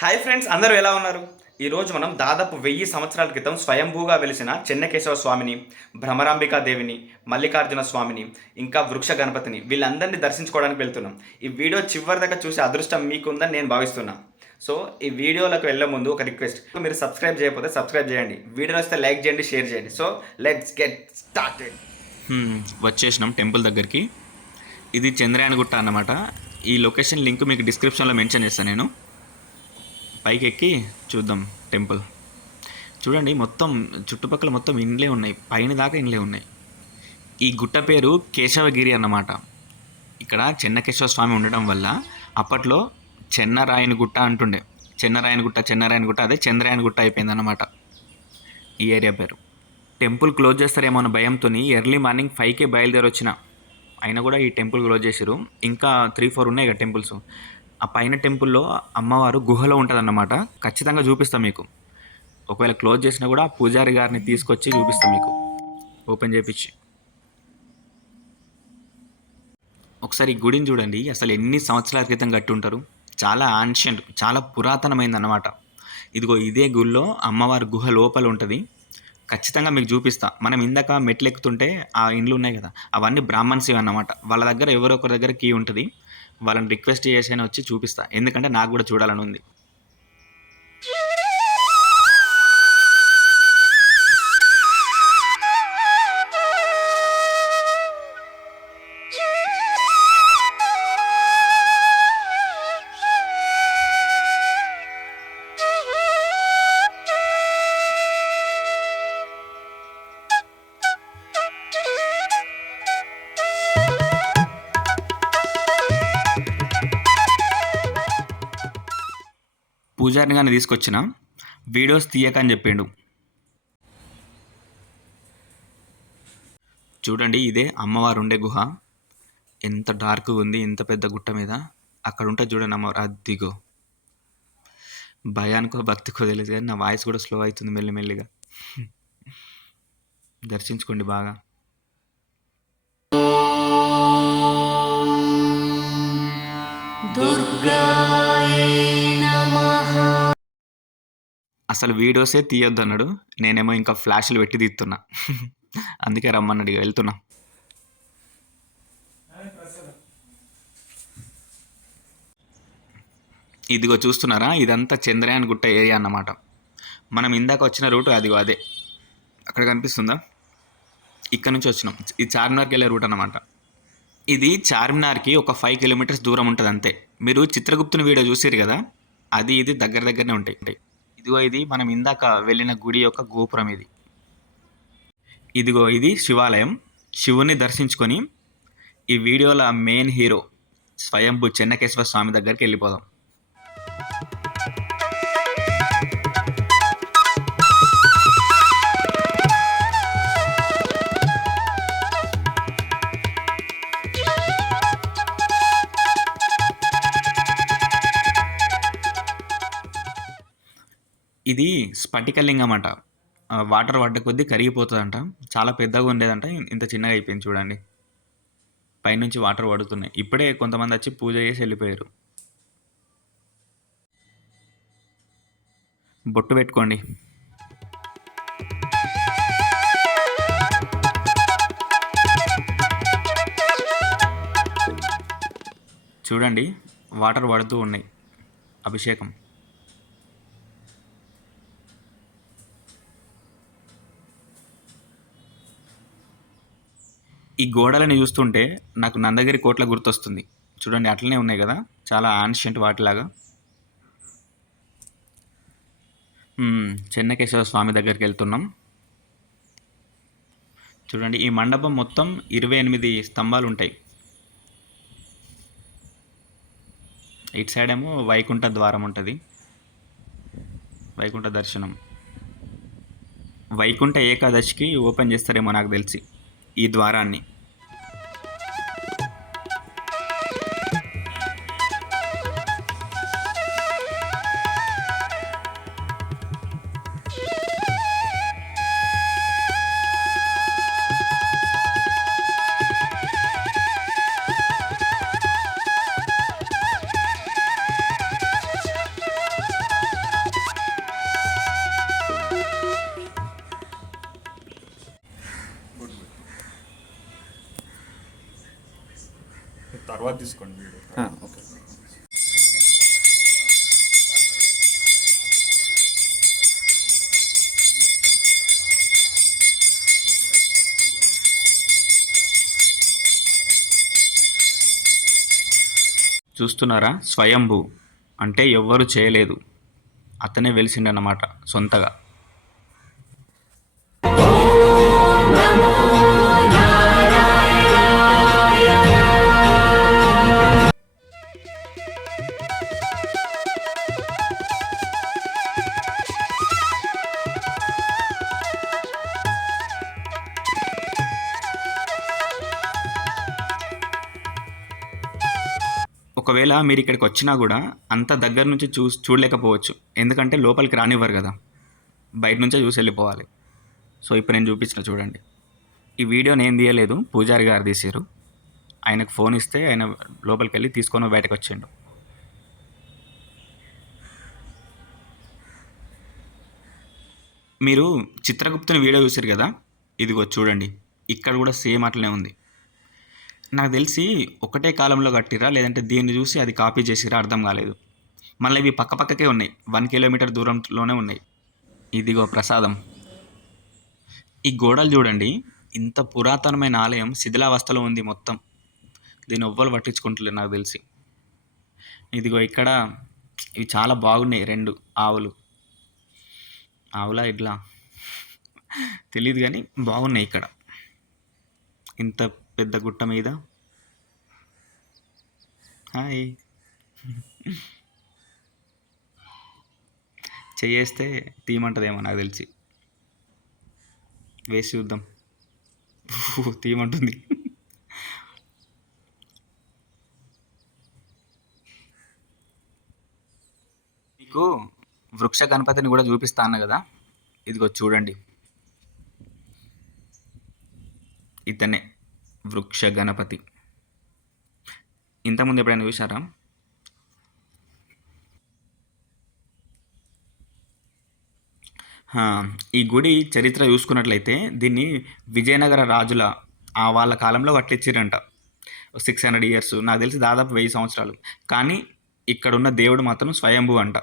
Hi friends అందరూ ఎలా ఉన్నారు? ఈరోజు మనం దాదాపు వెయ్యి సంవత్సరాల క్రితం స్వయంభూగా వెలిసిన చెన్నకేశవ స్వామిని భ్రమరాంబికా దేవిని మల్లికార్జున స్వామిని ఇంకా వృక్ష గణపతిని వీళ్ళందరినీ దర్శించుకోవడానికి వెళ్తున్నాం. ఈ వీడియో చివరి దాకా చూసే అదృష్టం మీకుందని నేను భావిస్తున్నా. సో ఈ వీడియోలకు వెళ్ళే ముందు ఒక రిక్వెస్ట్. మీరు సబ్స్క్రైబ్ చేయకపోతే సబ్స్క్రైబ్ చేయండి. వీడియో వస్తే లైక్ చేయండి షేర్ చేయండి. So let's get started. వచ్చేసినాం టెంపుల్ దగ్గరికి. ఇది చంద్రయానగుట్ట అన్నమాట. ఈ లొకేషన్ లింక్ మీకు డిస్క్రిప్షన్లో మెన్షన్ చేస్తాను నేను. పైకి ఎక్కి చూద్దాం టెంపుల్. చూడండి మొత్తం చుట్టుపక్కల మొత్తం ఇండ్లే ఉన్నాయి. పైన దాకా ఇండ్లే ఉన్నాయి. ఈ గుట్ట పేరు కేశవగిరి అన్నమాట. ఇక్కడ చెన్నకేశవ స్వామి ఉండడం వల్ల అప్పట్లో చెన్నరాయని గుట్ట అంటుండే. చెన్నరాయని గుట్ట చెన్నరాయని గుట్ట అదే చంద్రాయని గుట్ట అయిపోయింది అన్నమాట. ఈ ఏరియా పేరు. టెంపుల్ క్లోజ్ చేస్తారేమో అన్న భయంతో ఎర్లీ మార్నింగ్ ఫైవ్కే బయలుదేరి వచ్చిన అయినా కూడా ఈ టెంపుల్ క్లోజ్ చేసారు ఇంకా త్రీ ఫోర్ ఉన్నాయి కదా టెంపుల్స్. ఆ పైన టెంపుల్లో అమ్మవారు గుహలో ఉంటుందన్నమాట. ఖచ్చితంగా చూపిస్తాం మీకు. ఒకవేళ క్లోజ్ చేసినా కూడా ఆ పూజారి గారిని తీసుకొచ్చి చూపిస్తాం మీకు. ఓపెన్ చేపించి ఒకసారి ఈ గుడిని చూడండి. అసలు ఎన్ని సంవత్సరాల క్రితం కట్టి ఉంటారు చాలా ఆన్షియంట్ చాలా పురాతనమైంది అన్నమాట ఇదిగో ఇదే గుళ్ళో అమ్మవారి గుహ లోపల ఉంటుంది. ఖచ్చితంగా మీకు చూపిస్తా. మనం ఇందాక మెట్లు ఎక్కుతుంటే ఆ ఇండ్లు ఉన్నాయి కదా అవన్నీ బ్రాహ్మణ్స్ అన్నమాట వాళ్ళ దగ్గర ఎవరో ఒకరి దగ్గర కీ ఉంటుంది. వాళ్ళని రిక్వెస్ట్ చేసైనా వచ్చి చూపిస్తా. ఎందుకంటే నాకు కూడా చూడాలని ఉంది. పూజారిని కానీ తీసుకొచ్చిన వీడియోస్ తీయక అని చెప్పిండు. చూడండి ఇదే అమ్మవారు ఉండే గుహ. ఎంత డార్క్గా ఉంది ఎంత పెద్ద గుట్ట మీద. అక్కడ ఉంటే చూడండి అమ్మవారు అద్దిగో భయానికో భక్తికో తెలియదు కానీ నా వాయిస్ కూడా స్లో అవుతుంది మెల్లిమెల్లిగా. దర్శించుకోండి బాగా. అసలు వీడియోసే తీయొద్దు అన్నాడు. నేనేమో ఇంకా ఫ్లాష్లు పెట్టి తీస్తున్నా. అందుకే రమ్మన్నాడు ఇక వెళ్తున్నా. ఇదిగో చూస్తున్నారా? ఇదంతా చంద్రయాన్ గుట్ట ఏరియా అన్నమాట. మనం ఇందాక వచ్చిన రూట్ అదిగో అదే. అక్కడ కనిపిస్తుందా? ఇక్కడ నుంచి వచ్చినాం. ఇది చార్మినార్కి వెళ్ళే రూట్ అన్నమాట. ఇది చార్మినార్కి ఒక ఫైవ్ కిలోమీటర్స్ దూరం ఉంటుంది అంతే. మీరు చిత్రగుప్తుని వీడియో చూసారు కదా? అది ఇది దగ్గర దగ్గరనే ఉంటాయి. ఇదిగో ఇది మనం ఇందాక వెళ్ళిన గుడి యొక్క గోపురం ఇది. ఇదిగో ఇది శివాలయం. శివుని దర్శించుకొని ఈ వీడియోల మెయిన్ హీరో స్వయంభు చెన్నకేశ్వర స్వామి దగ్గరికి వెళ్ళిపోదాం. ఇది స్ఫటికలింగం అంట వాటర్ పడ్డ కొద్దీ కరిగిపోతుందంట. చాలా పెద్దగా ఉండేదంట. ఇంత చిన్నగా అయిపోయింది చూడండి. పైనుంచి వాటర్ పడుతున్నాయి. ఇప్పుడే కొంతమంది వచ్చి పూజ చేసి వెళ్ళిపోయారు. బొట్టు పెట్టుకోండి. చూడండి. వాటర్ పడుతూ ఉన్నాయి. అభిషేకం. ఈ గోడలని చూస్తుంటే నాకు నందగిరి కోట్ల గుర్తొస్తుంది. చూడండి అట్లనే ఉన్నాయి కదా. చాలా ఆన్షియంట్ వాటిలాగా. చెన్నకేశ్వర స్వామి దగ్గరికి వెళ్తున్నాం. చూడండి ఈ మండపం మొత్తం ఇరవై ఎనిమిది స్తంభాలు ఉంటాయి ఇటు సైడ్ ఏమో వైకుంఠ ద్వారం ఉంటుంది. వైకుంఠ దర్శనం. వైకుంఠ ఏకాదశికి ఓపెన్ చేస్తారేమో నాకు తెలిసి ఈ ద్వారాన్ని. చూస్తున్నారా? స్వయంభూ. అంటే ఎవ్వరు చేయలేదు. అతనే వెలిసిండన్నమాట సొంతగా. ఒకవేళ మీరు ఇక్కడికి వచ్చినా కూడా అంత దగ్గర నుంచి చూ చూడలేకపోవచ్చు. ఎందుకంటే లోపలికి రానివ్వరు కదా. బయట నుంచే చూసి వెళ్ళిపోవాలి. సో ఇప్పుడు నేను చూపించిన చూడండి. ఈ వీడియో నేను తీయలేదు. పూజారి గారు తీసారు ఆయనకు ఫోన్ ఇస్తే ఆయన లోపలికి వెళ్ళి తీసుకొని బయటకు వచ్చిండు. మీరు చిత్రగుప్తుని వీడియో చూసారు కదా? ఇదిగో చూడండి. ఇక్కడ కూడా సేమ్ అట్లనే ఉంది. నాకు తెలిసి ఒకటే కాలంలో కట్టిరా లేదంటే దీన్ని చూసి అది కాపీ చేసిరా అర్థం కాలేదు. మళ్ళీ ఇవి పక్క పక్కకే ఉన్నాయి వన్ కిలోమీటర్ దూరంలోనే ఉన్నాయి. ఇదిగో ప్రసాదం. ఈ గోడలు చూడండి ఇంత పురాతనమైన ఆలయం శిథిలావస్థలో ఉంది మొత్తం. దీన్ని ఎవ్వరు పట్టించుకుంటలేదు నాకు తెలిసి. ఇదిగో ఇక్కడ ఇవి చాలా బాగున్నాయి రెండు ఆవులు. ఆవులా ఇట్లా తెలియదు కానీ బాగున్నాయి ఇక్కడ. ఇంత పెద్ద గుట్ట మీద. హాయ్. చేస్తే తీయమంటదేమో నాకు తెలిసి. వేసి చూద్దాం. తీమంటుంది తీయమంటుంది మీకు వృక్ష గణపతిని కూడా చూపిస్తా అన్న కదా? ఇదిగో చూడండి. ఇతనే. వృక్ష గణపతి ఇంతకుముందు ఎప్పుడైనా చూసారా ఈ గుడి చరిత్ర చూసుకున్నట్లయితే దీన్ని విజయనగర రాజుల ఆ వాళ్ళ కాలంలో కట్టించారంట. సిక్స్ హండ్రెడ్ ఇయర్స్ నాకు తెలిసి దాదాపు వెయ్యి సంవత్సరాలు. కానీ ఇక్కడ ఉన్న దేవుడు మాత్రం స్వయంభూ అంట.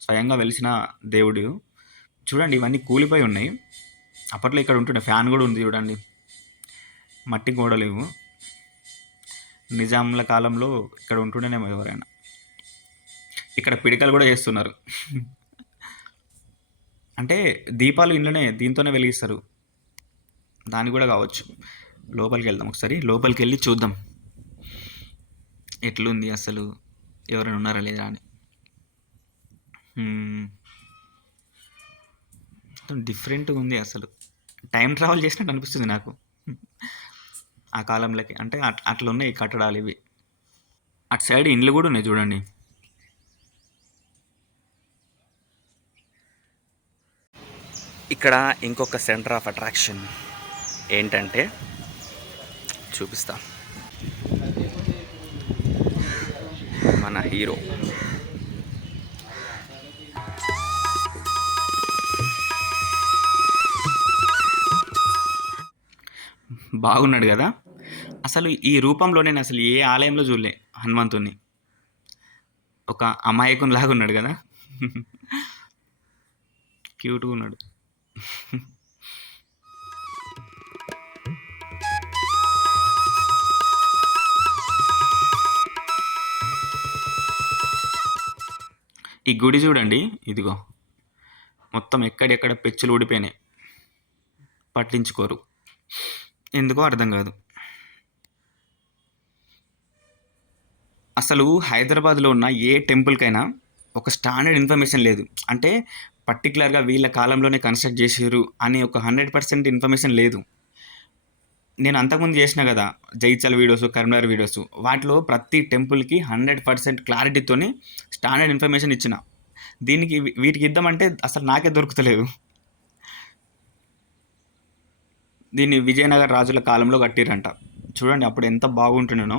స్వయంగా వెలిసిన దేవుడు. చూడండి ఇవన్నీ కూలిపోయి ఉన్నాయి. అప్పట్లో ఇక్కడ ఉంటుండే ఫ్యాన్ కూడా ఉంది చూడండి. మట్టి గోడలేవు ఇవ్వు. నిజాంల కాలంలో ఇక్కడ ఉంటుండేనేమో ఎవరైనా. ఇక్కడ పిడికలు కూడా చేస్తున్నారు. అంటే దీపాలు ఇంట్లోనే దీంతోనే వెలిగిస్తారు. దానికి కూడా కావచ్చు. లోపలికి వెళ్దాం ఒకసారి. లోపలికి వెళ్ళి చూద్దాం. ఎట్లుంది అసలు? ఎవరైనా ఉన్నారా లేదా అని. డిఫరెంట్గా ఉంది అసలు. టైం ట్రావెల్ చేసినట్టు అనిపిస్తుంది నాకు. ఆ కాలంలోకి. అంటే అట్ అట్లా ఉన్నాయి ఈ కట్టడాలు ఇవి. అటు సైడ్ ఇండ్లు కూడా ఉన్నాయి చూడండి. ఇక్కడ ఇంకొక సెంటర్ ఆఫ్ అట్రాక్షన్ ఏంటంటే చూపిస్తా. మన హీరో. బాగున్నాడు కదా? అసలు ఈ రూపంలో నేను అసలు ఏ ఆలయంలో చూడలే హనుమంతుని ఒక అమాయకుని లాగా ఉన్నాడు కదా. క్యూట్గా ఉన్నాడు. ఈ గుడి చూడండి ఇదిగో. మొత్తం ఎక్కడెక్కడ పెచ్చులు ఊడిపోయినాయి. పట్టించుకోరు. ఎందుకో అర్థం కాదు. అసలు హైదరాబాద్లో ఉన్న ఏ టెంపుల్కైనా ఒక స్టాండర్డ్ ఇన్ఫర్మేషన్ లేదు. అంటే పర్టికులర్గా వీళ్ళ కాలంలోనే కన్స్ట్రక్ట్ చేసారు అని ఒక హండ్రెడ్ పర్సెంట్ ఇన్ఫర్మేషన్ లేదు. నేను అంతకుముందు చేసిన కదా జైచల్ వీడియోస్ కరీంనగర్ వీడియోస్ వాటిలో ప్రతి టెంపుల్కి హండ్రెడ్ పర్సెంట్ క్లారిటీతోని స్టాండర్డ్ ఇన్ఫర్మేషన్ ఇచ్చిన. దీనికి వీటికి ఇద్దామంటే అసలు నాకే దొరుకుతలేదు. దీన్ని విజయనగర రాజుల కాలంలో కట్టిరంట చూడండి అప్పుడు ఎంత బాగుంటుండేనో.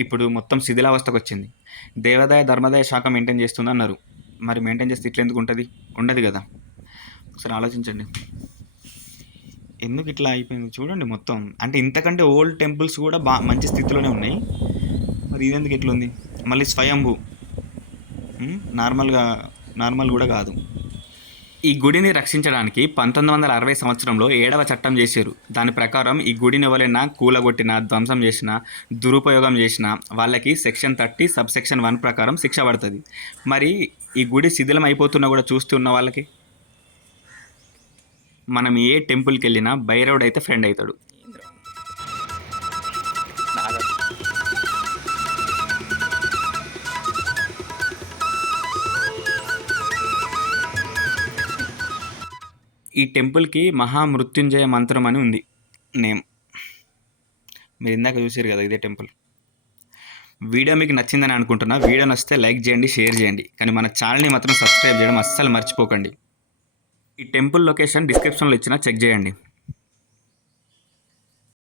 ఇప్పుడు మొత్తం శిథిలావస్థకు వచ్చింది దేవాదాయ ధర్మాదాయ శాఖ మెయింటైన్ చేస్తుంది అన్నారు మరి మెయింటైన్ చేస్తే ఇట్లా ఎందుకు ఉంటుంది? ఉండదు కదా. ఒకసారి ఆలోచించండి. ఎందుకు ఇట్లా అయిపోయింది? చూడండి మొత్తం. అంటే ఇంతకంటే ఓల్డ్ టెంపుల్స్ కూడా బా మంచి స్థితిలోనే ఉన్నాయి. మరి ఇదెందుకు ఇట్లుంది? మళ్ళీ స్వయంభూ. నార్మల్గా నార్మల్ కూడా కాదు. ఈ గుడిని రక్షించడానికి పంతొమ్మిది వందల అరవై సంవత్సరంలో ఏడవ చట్టం చేశారు. దాని ప్రకారం ఈ గుడిని ఎవరైనా కూలగొట్టినా ధ్వంసం చేసినా దురుపయోగం చేసినా వాళ్ళకి section thirty sub section one ప్రకారం శిక్ష పడుతుంది. మరి ఈ గుడి శిథిలం అయిపోతున్నా కూడా చూస్తున్న వాళ్ళకి? మనం ఏ టెంపుల్కి వెళ్ళినా భైరవుడు అయితే ఫ్రెండ్ అవుతాడు. ఈ టెంపుల్కి మహామృత్యుంజయ మంత్రం అని ఉంది. నేమ్. మీరు ఇందాక చూసారు కదా ఇదే టెంపుల్. వీడియో మీకు నచ్చిందని అనుకుంటున్నా. వీడియో నచ్చితే లైక్ చేయండి షేర్ చేయండి. కానీ మన ఛానల్ని మాత్రం సబ్స్క్రైబ్ చేయడం అస్సలు మర్చిపోకండి. ఈ టెంపుల్ లొకేషన్ డిస్క్రిప్షన్లో ఇచ్చిన చెక్ చేయండి.